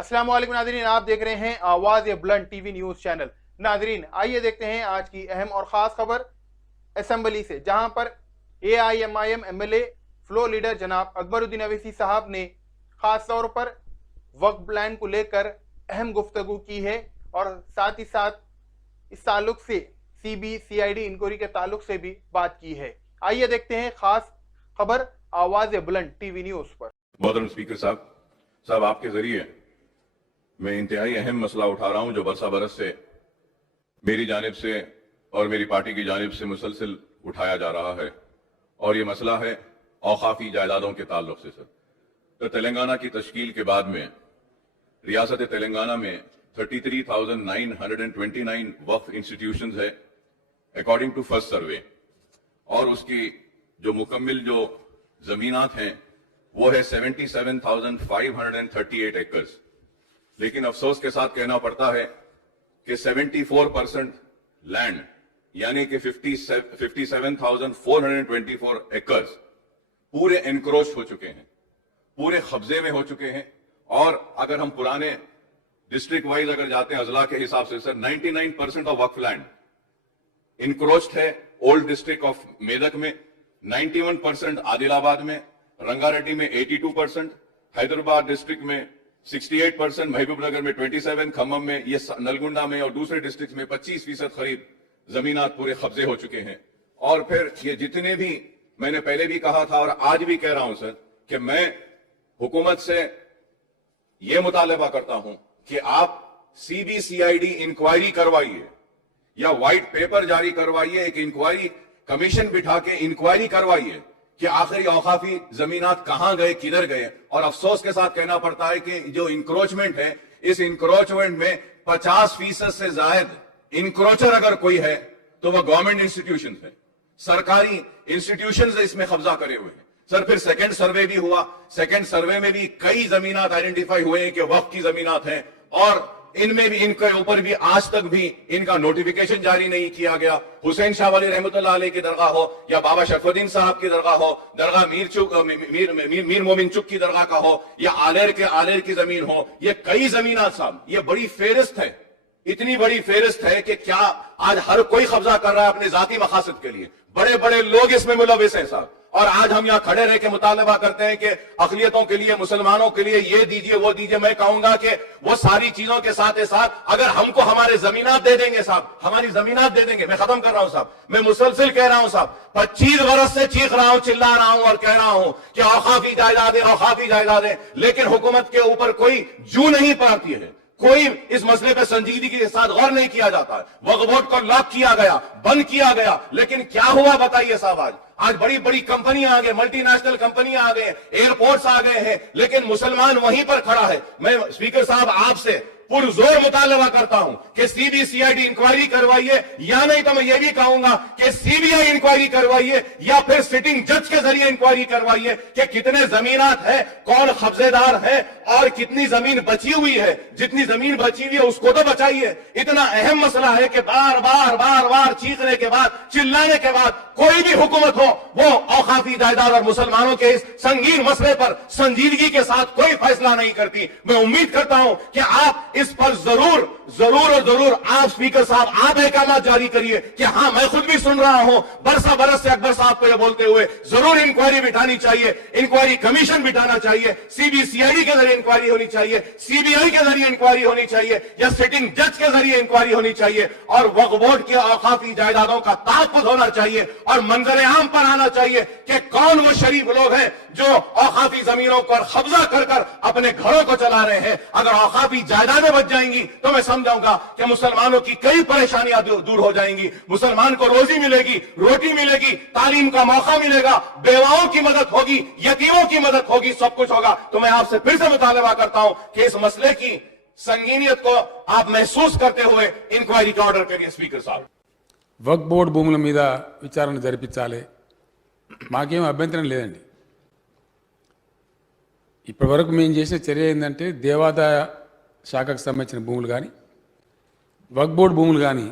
अस्सलाम वालेकुम नाज़रीन, आप देख रहे हैं आवाज़ बुलंद टीवी न्यूज़ चैनल। नाज़रीन आइए देखते हैं आज की अहम और ख़ास खबर असेंबली से, जहां पर AIMIM MLA फ्लो लीडर जनाब अकबरुद्दीन अवैसी साहब ने ख़ास तौर पर वक्फ प्लान को लेकर अहम गुफ्तगू की है और साथ ही साथ इस ताल्लुक से CBCID इंक्वायरी के ताल्लुक से भी बात की है। आइए देखते हैं खास खबर आवाज़ बुलंद टीवी न्यूज़ पर। मोहतरम स्पीकर साहब आपके जरिए मैं इंतहाई अहम मसला उठा रहा हूं जो बरसा बरस से मेरी जानिब से और मेरी पार्टी की जानिब से मुसलसल उठाया जा रहा है, और ये मसला है औकाफी जायदादों के ताल्लुक से। सर, तो तेलंगाना की तश्कील के बाद में रियासत तेलंगाना में 33,929 वक्फ इंस्टीट्यूशंस है अकॉर्डिंग टू फर्स्ट सर्वे, और उसकी जो मुकम्मिल जो जमीनात हैं वो है 77,538 एकर्स। लेकिन अफसोस के साथ कहना पड़ता है कि 74% लैंड यानी कि 57,424 एकर्स पूरे एनक्रोच हो चुके हैं, पूरे कब्जे में हो चुके हैं। और अगर हम पुराने डिस्ट्रिक्ट वाइज अगर जाते हैं अजला के हिसाब से, सर 99% ऑफ वक्फ लैंड इनक्रोच्ड है। ओल्ड डिस्ट्रिक्ट ऑफ मेदक में 91%, आदिलाबाद में, रंगारेड्डी में 82%, हैदराबाद डिस्ट्रिक्ट में 68%, महबूबनगर में 27%, खम्मम में, ये नलगुंडा में और दूसरे डिस्ट्रिक्ट में 25% करीब जमीनात पूरे कब्जे हो चुके हैं। और फिर ये जितने भी, मैंने पहले भी कहा था और आज भी कह रहा हूं सर, कि मैं हुकूमत से ये मुतालबा करता हूं कि आप CBCID इंक्वायरी करवाइए या व्हाइट पेपर जारी करवाइए, एक इंक्वायरी कमीशन बिठा के इंक्वायरी करवाइए कि आखिरी औकाफी जमीनात कहां गए, किधर गए। और अफसोस के साथ कहना पड़ता है कि जो इंक्रोचमेंट है, इस इंक्रोचमेंट में 50% से ज्यादा इंक्रोचर अगर कोई है तो वह गवर्नमेंट इंस्टीट्यूशन है, सरकारी इंस्टीट्यूशन इसमें कब्जा करे हुए हैं। सर, फिर सेकंड सर्वे भी हुआ, सेकंड सर्वे में भी कई जमीनात आइडेंटिफाई हुए हैं कि वक्फ की जमीनात हैं, और इनमें भी, इनके ऊपर भी आज तक भी इनका नोटिफिकेशन जारी नहीं किया गया। हुसैन शाह वाली रहमतुल्लाह अलैह की दरगाह हो या बाबा शरफुद्दीन साहब की दरगाह हो, दरगाह मीर मोमिन चुक की दरगाह का हो या आलेर की जमीन हो, ये कई जमीनात साहब, ये बड़ी फेरिस्त है, इतनी बड़ी फेरिस्त है कि क्या आज हर कोई कब्जा कर रहा है अपने जाती मकासद के लिए। बड़े बड़े लोग इसमें मुलविस हैं साहब, और आज हम यहां खड़े रह के मुतालबा करते हैं कि अकलियतों के लिए, मुसलमानों के लिए ये दीजिए वो दीजिए। मैं कहूंगा कि वो सारी चीजों के साथ अगर हमको हमारे जमीनात दे देंगे साहब, हमारी जमीनात दे देंगे। मैं खत्म कर रहा हूं साहब, मैं मुसलसिल कह रहा हूं साहब, 25 बरस से चीख रहा हूं, चिल्ला रहा हूं और कह रहा हूं कि औकाफी जायदादें, औकाफी जायदादें, लेकिन हुकूमत के ऊपर कोई जू नहीं पड़ती है, कोई इस मसले पर संजीदगी के साथ गौर नहीं किया जाता है। वक्फ बोर्ड को लॉक किया गया, बंद किया गया, लेकिन क्या हुआ बताइए साहब। आज बड़ी बड़ी कंपनियां आ गई, मल्टीनेशनल कंपनियां आ गए, एयरपोर्ट्स आ गए हैं, लेकिन मुसलमान वहीं पर खड़ा है। मैं स्पीकर साहब आपसे पुरजोर मुतालबा करता हूं कि CBCID इंक्वायरी करवाइए, या नहीं तो मैं ये भी कहूंगा कि CBI इंक्वायरी करवाइए या फिर सिटिंग जज के जरिए इंक्वायरी करवाइए कि कितने जमीनात है, कौन कब्जेदार है और कितनी जमीन बची हुई है। जितनी जमीन बची हुई है उसको तो बचाइए। इतना अहम मसला है कि बार बार चीखने के बाद, चिल्लाने के बाद कोई भी हुकूमत हो वो औकाफी जायदाद और मुसलमानों के इस संगीन मसले पर संजीदगी के साथ कोई फैसला नहीं करती। मैं उम्मीद करता हूं कि आप इस पर जरूर आप स्पीकर साहब आप अहकामात जारी करिए कि हाँ, मैं खुद भी सुन रहा हूं बरसा बरस से अकबर साहब को यह बोलते हुए, जरूर इंक्वायरी बिठानी चाहिए, इंक्वायरी कमीशन बिठाना चाहिए, CBCID के जरिए इंक्वायरी होनी चाहिए, CBI के जरिए इंक्वायरी होनी चाहिए या सिटिंग जज के जरिए इंक्वायरी होनी चाहिए, और वक्फ बोर्ड की औकाफी जायदादों का तहफ्फुज़ होना चाहिए और मंजर आम पर आना चाहिए कि कौन वो शरीफ लोग हैं जो औकाफी जमीनों पर कब्जा कर अपने घरों को चला रहे हैं। अगर औकाफी जायदादें बच जाएंगी तो मैं समझाऊंगा कि मुसलमानों की कई परेशानियां दूर हो जाएंगी, मुसलमान को रोजी मिलेगी, रोटी मिलेगी, तालीम का मौका मिलेगा, बेवाओं की मदद होगी, यतीमों की मदद होगी, सब कुछ होगा। तो मैं आपसे फिर से मुतालबा करता हूं कि इस मसले की संगीनियत को आप महसूस करते हुए इंक्वायरी का ऑर्डर करिए स्पीकर साहब। వక్ఫ్ బోర్డు భూముల మీద విచారణ జరిపించాలి, మాకేం అభ్యంతరం లేదండి. ఇప్పటివరకు మేము చేసిన చర్య ఏంటంటే దేవాదాయ శాఖకు సంబంధించిన భూములు కానీ వక్ఫ్ బోర్డు భూములు కానీ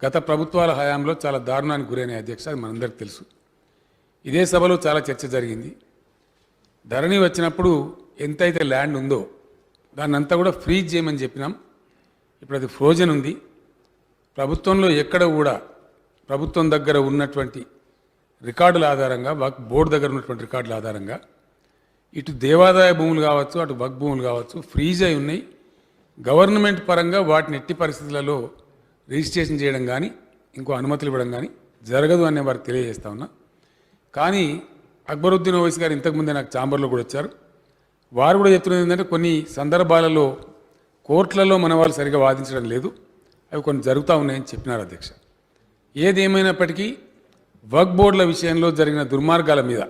గత ప్రభుత్వాల హయాంలో చాలా దారుణానికి గురైన అధ్యక్ష, అది మనందరికీ తెలుసు. ఇదే సభలో చాలా చర్చ జరిగింది. ధరణి వచ్చినప్పుడు ఎంతైతే ల్యాండ్ ఉందో దాన్ని అంతా కూడా ఫ్రీజ్ చేయమని చెప్పినాం. ఇప్పుడు అది ఫ్రోజన్ ఉంది. ప్రభుత్వంలో ఎక్కడ కూడా ప్రభుత్వం దగ్గర ఉన్నటువంటి రికార్డుల ఆధారంగా వక్ఫ్ బోర్డు దగ్గర ఉన్నటువంటి రికార్డుల ఆధారంగా ఇటు దేవాదాయ భూములు కావచ్చు, అటు వక్ఫ్ భూములు కావచ్చు ఫ్రీజ్ అయి ఉన్నాయి. గవర్నమెంట్ పరంగా వాటిని ఎట్టి పరిస్థితులలో రిజిస్ట్రేషన్ చేయడం కానీ ఇంకో అనుమతులు ఇవ్వడం కానీ జరగదు అనే వారికి తెలియజేస్తా ఉన్నా. కానీ అక్బరుద్దీన్ ఓవైసీ గారు ఇంతకుముందే నాకు ఛాంబర్లో కూడా వచ్చారు. వారు కూడా చెప్తున్నది ఏంటంటే కొన్ని సందర్భాలలో కోర్టులలో మన వాళ్ళు సరిగా వాదించడం లేదు, అవి కొన్ని జరుగుతూ ఉన్నాయని చెప్పినారు అధ్యక్ష. ఏదేమైనప్పటికీ వక్ఫ్ బోర్డుల విషయంలో జరిగిన దుర్మార్గాల మీద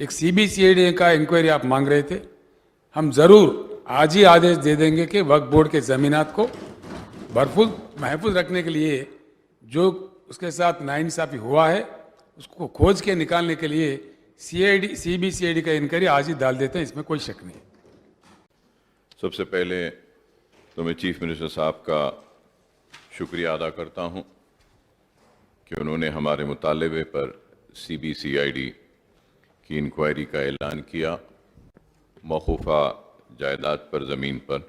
एक CBCID का इंक्वायरी आप मांग रहे थे, हम ज़रूर आज ही आदेश दे देंगे कि वक्फ बोर्ड के ज़मीनात को महफूज रखने के लिए जो उसके साथ नाइंसाफ़ी हुआ है उसको खोज के निकालने के लिए CBCID का इंक्वायरी आज ही डाल देते हैं, इसमें कोई शक नहीं. सबसे पहले तो मैं चीफ मिनिस्टर साहब का शुक्रिया अदा करता हूं कि उन्होंने हमारे मुतालबे पर CBCID की इंक्वायरी का ऐलान किया. मौकूफ़ा जायदाद पर ज़मीन पर